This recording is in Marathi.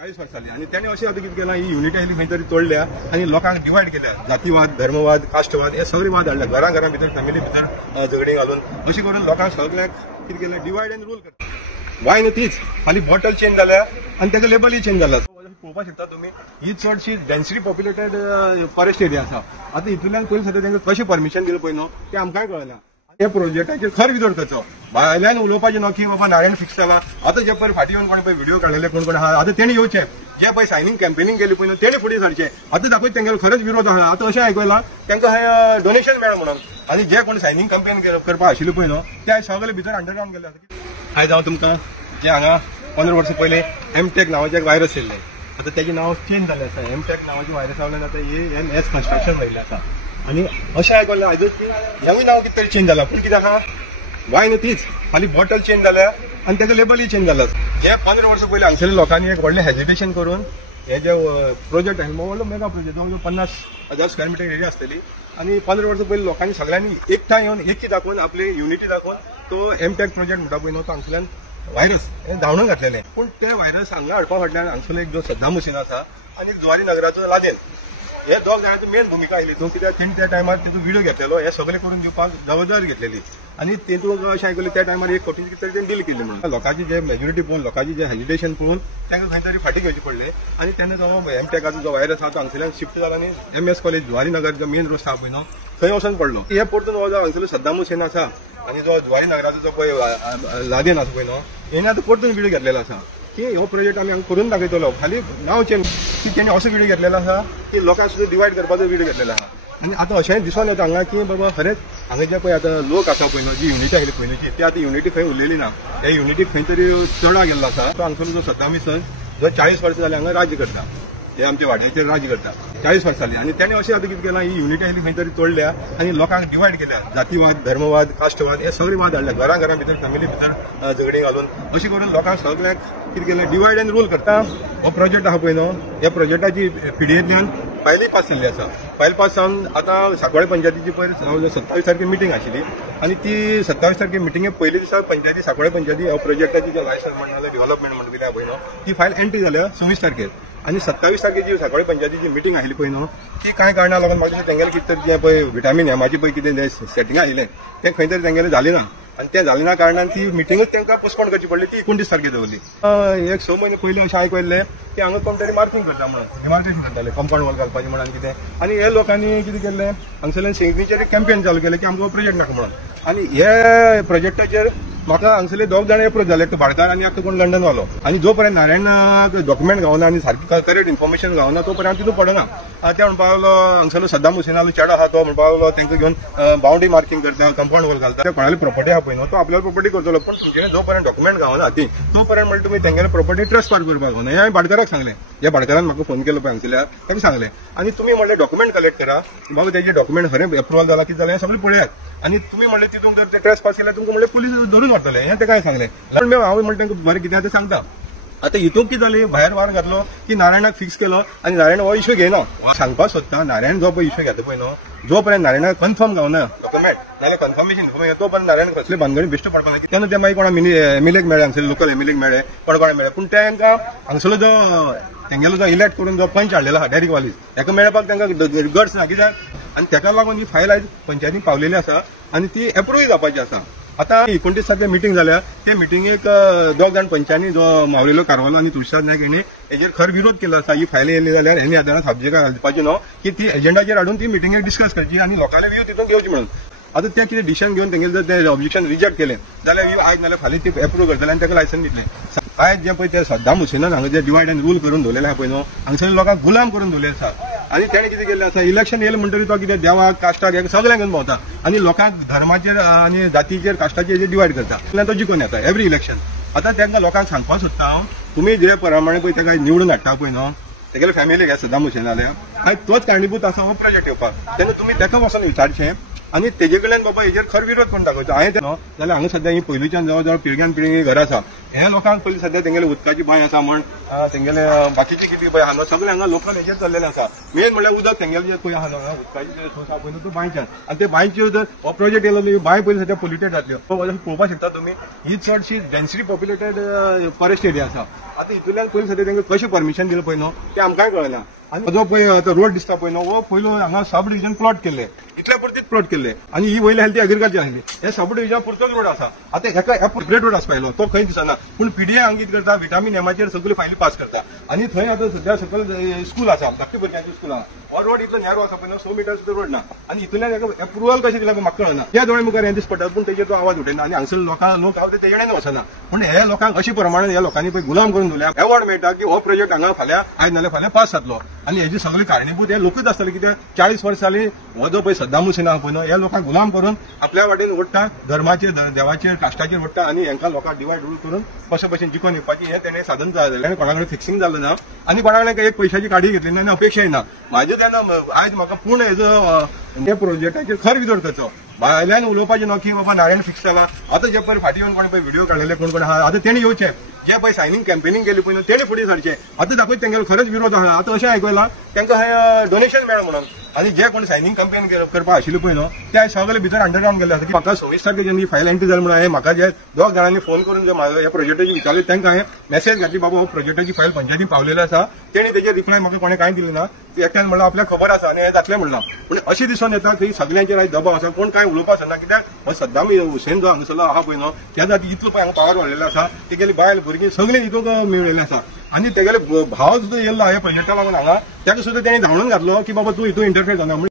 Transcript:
40 वर्सांनी आणि त्याने अशें आता कितें केलां ही युनिटी आयली खंय तरी तोडल्या आणि लोकांक डिवायड केल्या जातीवाद धर्मवाद कास्टवाद हे सगळे वाद हाडल्या घरां भितर फॅमिली भितर झगडी घालून अशें करून लोकांक सगळ्यांक कितें केलें डिवायड एंड रूल करता वाय न्हू तीच खाली बॉटल चेंज जाल्या आणि ताका लेबलय चेंज जाला पळोवपाक शकता तुम्ही ही चडशी डेन्सिटी पॉप्युलेटेड फॉरेस्ट एरिया आसा आता हितूंतल्यान पयलीं सद्या तांकां कशें परमिशन दिलें पळय न्हू तें आमकांय कळना हे प्रोजेक्टाचेर खर विरोध करचो भायल्यान उलोवपाचें न्हू की बाबा नारायण फिक्स जाला आता जे पळय फाटीं येवन कोण पळय व्हिडिओ काडलेले कोण आहा आता तेणी येवचे जे पळय सायनिंग कॅम्पेनिंग केली पळय न्हू तेणी फुडें सरचे आता दाखयत तांगेलो खरंच विरोध आहा आता अशें आयकलां तांकां हांवें डोनेशन मेळ्ळां म्हणून आनी जे कोण सायनिंग कॅम्पेन करपाक आशिल्ले पळय न्हू ते सगळे भितर अंडरग्रावंड गेले आयज हांव तुमकां जे हांगा 15 वर्सां पयलीं एमटेक नांवाचें एक व्हायरस येयल्लें आता त्याचे नाव चेंज झाले आसा एमटेक नावाचे व्हायरस जावन आता ANS कन्स्ट्रक्शन व्हायले आसा आणि अशें आयकलां आयजूच की हेंवूय नांव कितें तरी चेंज जाला पूण कित्याक आहा वाय न्हू तीच खाली बॉटल चेंज जाल्या आणि ताका लेबलय चेंज जाला हे 15 वर्सां पयलीं हांगसरल्या लोकांनी एक व्हडलें हेजिटेशन करून हे जे प्रोजेक्ट आहे व्हडलो मेगा प्रोजेक्ट जवळ 50,000 स्क्वेअर मीटर एरिया आसतली आणि 15 वर्सां पयलीं लोकांनी सगळ्यांनी एकठांय येवन एकी दाखोवन आपली युनिटी दाखोवन तो एमटेक प्रोजेक्ट म्हणटा पळय न्हू तो हांगसरल्यान व्हायरस हे धांवणून घातलेले पण ते व्हायरस हांगा हाडपा फाटल्यान हांगसरलो एक जो सद्दाम हुसेन आसा आणि एक जुवारी नगराचो लादेन हे दोग जाणांची मेन भूमिका आयली तो कित्याक तेणी त्या टायमार तेजो व्हिडिओ घेतलेलो हे सगळे करून दिवपाक जबाबदारी घेतलेली आणि तेतून अशें आयकलें त्या टायमार 1 कोटी कितें तरी तेणी डील केली म्हणून लोकांची जे मेजॉरिटी पळोवन लोकांची जे हेजिटेशन पळोवन तांकां खंय तरी फाटीं घेवचे पडले आणि तेन्ना तो एमटेकाचो जो व्हायरस आहा तो हांगसरल्यान शिफ्ट जाला आनी MS कॉलेज जुवारी नगर जो मेन रोड आहा पळय न्हू थंय वचून पडलो हे परतून हो जो हांगसरलो सद्दाम हुसेन आसा आणि जो जुवारी नगराचो जो पळय लादेन आसा पळय न्हू हेणे आतां परतून व्हिडिओ घेतलेलो आसा की हो प्रोजेक्ट आमी हांगा करून दाखयतलो खाली नांव चेंज की तेणी असो व्हिडिओ घेतलेलो आसा की लोकांक सुद्दां डिवायड करपाचो व्हिडिओ घेतलेलो आहा आणि आता अशेंय दिसून येता हांगा की बाबा खरेंच हांगा जे पळय आतां लोक आसा पळय न्हू जी युनिटी आयली पयलींची ती आतां युनिटी खंय उरलेली ना त्या युनिटीक खंय तरी चडा गेल्लो आसा तो हांगसरलो जो सद्दाम हुसेन जो 40 वर्सां जाली हांगा राज्य करता हे आमच्या वाड्याचेर राज्य करता 40 वर्सांनी आणि त्याने अशें आता कितें केलां ही युनिटी आयली खंय तरी तोडल्या आणि लोकांक डिवायड केल्या जातीवाद धर्मवाद कास्टवाद हे सगळे वाद हाडल्या घरां भितर फॅमिली भितर झगडी घालून अशें करून लोकांक सगळ्यांक कितें केलें डिवायड एंड रूल करता हो प्रोजेक्ट आहा पळय न्हू ह्या प्रोजेक्टाची PDAंतल्यान फायली पास जाल्ली आसा फायल पास जावन आतां सांकवाळे पंचायतीची पयर 27 तारखे मिटींग आशिल्ली आणि ती 27 तारखे मिटींगे पयले दिसा पंचायती सांकवाळे पंचायती ह्या प्रोजेक्टाची जे लायसन्स म्हणलें डेव्हलपमेंट म्हणून दिल्या पळय न्हू ती फायल एंट्री जाल्या 26 तारखेर आणि 27 तारखेची सांकवाळे पंचायतीची मिटींग आयली पळय न्हू ती कांय कारणां लागून म्हाका तेंगेलें कितें तरी जें पळय विटामीन एमाची पळय कितें सेटिंग आयिल्लें तें खंय तरी तेंगेलें जालें ना आणि ते जालें ना कारणान ती मिटींगूच तांकां पोस्टपोन करची पडली ती 29 तारखेर दवरली एक 6 म्हयने पयलीं अशें आयकलें की हांगा कोण तरी मार्किंग करता म्हणून डिमार्केशन करताले कंपाउंड वॉल घालपाचें म्हणून कितें आणि हे लोकांनी कितें केलें हांगसरल्यान सिग्नेचर एक कॅम्पेन चालू केलें की आमकां प्रोजेक्ट नाका म्हणून आणि हे प्रोजेक्टाचेर म्हाका हांगसरले दोग जाण अप्रोच जाले एक भाडकार आनी एक कोण लंडन वालो आणि जो पर्यंत नारायणाक डॉक्युमेंट गावना आनी सारकी करेक्ट इन्फॉर्मेशन गावना तो पर्यंत तितून पडना ते म्हणपाक लागलो हांगसरलो सद्दाम हुसेनालो चेडो आहा तो म्हणपाक लागलो तांकां घेवन बाउंड्री मार्किंग करता कंपाउंड वॉल घालता त्या कोणाली प्रॉपर्टी आहा पळय न्हू तो आपल्याला प्रॉपर्टी करतलो पण तुमचे जो पर्यंत डॉक्युमेंट गावना ती तो पर्यंत म्हणटा तुमी तेंगेले प्रॉपर्टी ट्रस्पार करपाक जावना हे हांवें भाडकाराक सांगलें ह्या भाडकारान म्हाका फोन केलो पळय हांगसरल्यार ताका सांगलें आणि तुमी म्हणलें डॉक्युमेंट कलेक्ट करा बाबा तेजे डॉक्युमेंट खरें अप्रुवल जाला कितें जालें हें सगळें पळयात आणि तुम्ही म्हणलें तितून जर ते ट्रेसपास केल्यार तुमकां म्हणलें पुलीस धरून व्हरतले हें ताका सांगलें पण हांव म्हणटा तांकां बरें कितें आतां सांगता आता हितून कितें जालें भायर वार घातलो की नारायणाक फिक्स केलो आणि नारायण हो इश्यू घेयना सांगपाक सोदता नारायण जो पळय इश्यू घेता पळय न्हू जो पर्यंत नारायणाक कन्फर्म गावना डॉक्युमेंट नाल्यार कन्फर्मेशन तो पर्यंत नारायण कसले भानगडी बेश्टो पडपाक ना तेन्ना ते मागीर कोणा MLAक मेळ्ळे हांगसरले लोकल MLAक मेळ्ळे कोणा मेळ्ळे पूण तांकां हांगसरलो जो तेंगेलो जो इलेक्ट करून जो पंच हाडलेलो आहा डायरेक्ट वालीस हेका मेळपाक तांकां गट्स ना कित्याक आणि ताका लागून ही फायल आयज पंचायतीन पावलेली आसा आणि ती एप्रूव्ह जावपाची आसा आता 29 तारखे मिटींग जाल्या ते मिटींगेक दोग जाण पंचांनी जो मावलेलो कारवालो आणि तुळशीदास नायक हेणी हेजेर खर विरोध केलो आसा ही फायल येयली जाल्यार हेणी आदारांत सब्जेक्ट घालपाची न्हू की ती एजेंडाचेर हाडून ती मिटींगेक डिस्कस करची आणि लोकांले व्यू तितून घेवची म्हणून आता ते कितें डिसिजन घेवन तेंगेलें जर ते ऑब्जेक्शन रिजेक्ट केलें जाल्यार आयज नाल्यार फाल्यां ती एप्रूव्ह करतले आनी ताका लायसन दितलें आयज जे पळय ते सद्दाम हुसेनान हांगा जे डिवायड एंड रूल करून दवरलेले आहा पळय न्हू हांगसरल्या लोकांक गुलाम करून दवरलेले आसा आणि तेणे कितें केल्लें आसा इलेक्शन येयलें म्हणटकीर तो कितें देवाक कास्टाक हेका सगळ्यांक घेवन भोंवता आणि लोकांक धर्माचेर आनी जातीचेर कास्टाचेर जे डिवायड करता तो जिखून येता एवरी इलेक्शन आता तांकां लोकांक सांगपाक सोदता हांव तुमी जे प्रमाणे पळय ताका निवडून हाडटा पळय न्हू तेगेले फॅमिलीक ह्या सद्दाम हुसेनाल्या आयज तोच कारणीभूत आसा हो प्रोजेक्ट येवपाक तेन्ना तुमी ताका वचून विचारचें आणि तेजे कडल्यान बाबा हेजेर खर विरोध कोण दाखोवचो हांवें तें न्हू जाल्यार हांगा सध्या ही पयलींच्यान जवळ जवळ पिळग्यान पिळगी घर आसा हे लोकांक पयलीं सध्या तेंगेले उदकाची बांय आसा म्हण तेंगेले बाकीचे कितें पळय आहा सगळे हांगा लोकल हेजेर चल्लेले आसा मेन म्हणल्यार उदक तेंगेले जे पळय आहा न्हू उदकाची सोर्स आहा पळय तो बांयच्यान आणि ते बांयच्यो जर हो प्रोजेक्ट येयलो ही बांय पयलीं सध्या पोल्युटेड जातल्यो पळोवपाक शकता तुमी ही चडशी डेन्सिटी पॉप्युलेटेड फॉरेस्ट एरिया आसा आता हितूंतल्यान पयलीं सध्या तेंका कशें परमिशन दिलें पळय न्हू तें आमकांय कळना आणि जो पळय रोड दिसता पळय न्हू हो पयलो हांगा सब डिव्हिजन प्लॉट केल्ले इतल्या पुरतीच प्लॉट केल्ले आणि ही वयली आसली ती एग्रीकल्चर आसली हे सब डिव्हिजन पुरतोच रोड आसा आता हेका सेपरेट रोड आसपा येयलो तो खंय दिसना पूण पीडीए हांगा कितें करता विटामीन एमाचेर सगळी फायली पास करता आणि थंय आतां सध्या सकयल स्कूल आसा धाकटी भुरग्यांची स्कूल आहा हो रोड इतलो नॅरो आसा पळय 100 मिटर सुद्दां रोड ना आणि हितूंतल्यान हेका अप्रुवल कशें दिला म्हाका कळना त्या दोळे मुखार हें दिसता पूण तेजेर तो आवाज उठयना आणि हांगसर लोक हांव तेजे कडेन वचना पूण हे लोकांक अशें प्रमाणान ह्या लोकांनी पळय गुलाम करून दवरल्या एवॉर्ड मेळटा की हो प्रोजेक्ट हांगा फाल्यां आयज नाल्यार फाल्यां पास जातलो आणि हेजी सगळी कारणीभूत हे लोकूच आसतले कित्याक 40 वर्सां जालीं हो जो पळय सद्दाम हुसेन आहा पळय न्हू ह्या लोकांक गुलाम करून आपल्या वाटेन ओडटा धर्माचेर देवाचेर कास्टाचेर ओडटा आणि हांकां लोकांक डिवायड रूल करून कशे भशेन जिखून येवपाची हें तेणें साधन जालें कोणा कडेन फिक्सिंग जालें ना आणि कोणा कडेन एक पयशाची काडी घेतली ना आनी अपेक्षाय ना म्हाजे तेन्ना आयज म्हाका पूर्ण हेजो हे प्रोजेक्टाचेर खर विरोध करचो भायल्यान उलोवपाचें न्हू की बाबा नारायण फिक्स जाला आतां जे पळय फाटीं येवन कोण पळय व्हिडिओ काडलेले कोण कोण आहा आतां तेणी येवचे जे पळय सायनींग कॅम्पेनिंग केली पळय तेणी फुडें सरचे आतां दाखयत तेंगेलो खरंच विरोध आहा आतां अशें आयकलां तांकां हांवें डोनेशन मेळ्ळें म्हणून आणि जे कोण सायनींग कॅम्पेन करपाक आशिल्ले पळय न्हू ते सगळे भितर अंडरग्रावंड गेले आसा की म्हाका 26 तारखेच्यान ही फायल एंट्री जाली म्हणून हांवें म्हाका जे दोग जाणांनी फोन करून जे ह्या प्रोजेक्टाची विचारले तांकां हांवें मेसेज घातली बाबा हो प्रोजेक्टाची फायल पंचायतीन पावलेली आसा तेणी तेजेर रिप्लाय म्हाका कोणें कांय दिलें ना एकट्यान म्हणलां आपल्याक खबर आसा आनी हें जातलें म्हणलां पूण अशें दिसून येता की सगळ्यांचेर आयज दबाव आसा कोण कांय उलोवपाक सोदना कित्याक हो सद्दाम हुसेन जो हांगासरलो आहा पळय न्हू त्या जाती इतलो पळय हांगा पावर वाडलेलो आसा तेगेली बायल भुरगीं सगळीं हितूंक मेळिल्लीं आसा आणि तेगेले भाव सुद्दां येयल्लो ह्या प्रोजेक्टा लागून हांगा ताका सुद्दां तेणी धांवडून घातलो की बाबा तूं हितून इंटरफेर जावना